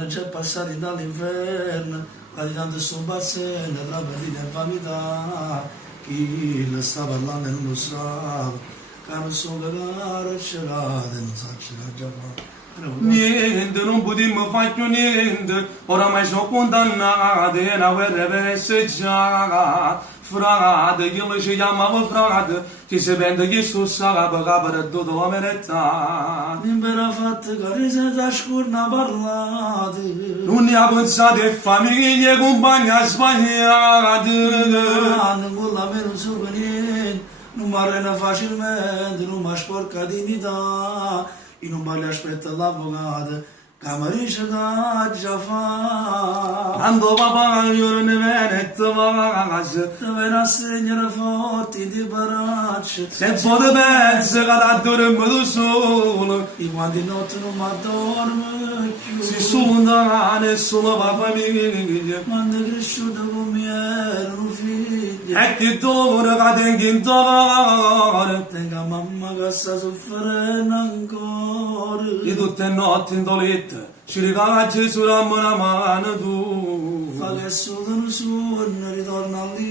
quando c'è passati dall'inferno, di tante sombazzene, rapidi infamità, chi le sta parlando e non lo sa, che non so pagare, c'erate, non sa c'era già fa. Niente, non potremmo fare più niente, oramai sono condannati, è una guerra verseggiata, frate, io ci chiamavo frate, che si pende che sto sabato per tutta la verità. Non fatto che senza scurna parlate, Non ne ha pensato e famiglie, compagni sbagliati. non con la meno souvenir, non mi arrena facilmente, non mi sporca dignità, e non voglio aspettare l'avvocato, che mi dice che già fa. Quando papà io non ne viene, te va. Dove a segnare forti di paracce, Se poi pensi che da dormo da solo, e quante notti non mi addormo più. si sono nessuno va famiglia. Quando è cresciuto come erano figli, E che dolore che tengo in dolore. tengo mamma che sta soffrendo ancora. E tutte le notti in doletta, ci regala Gesù la mano tu. Fa che solo non suona, ritorna lì.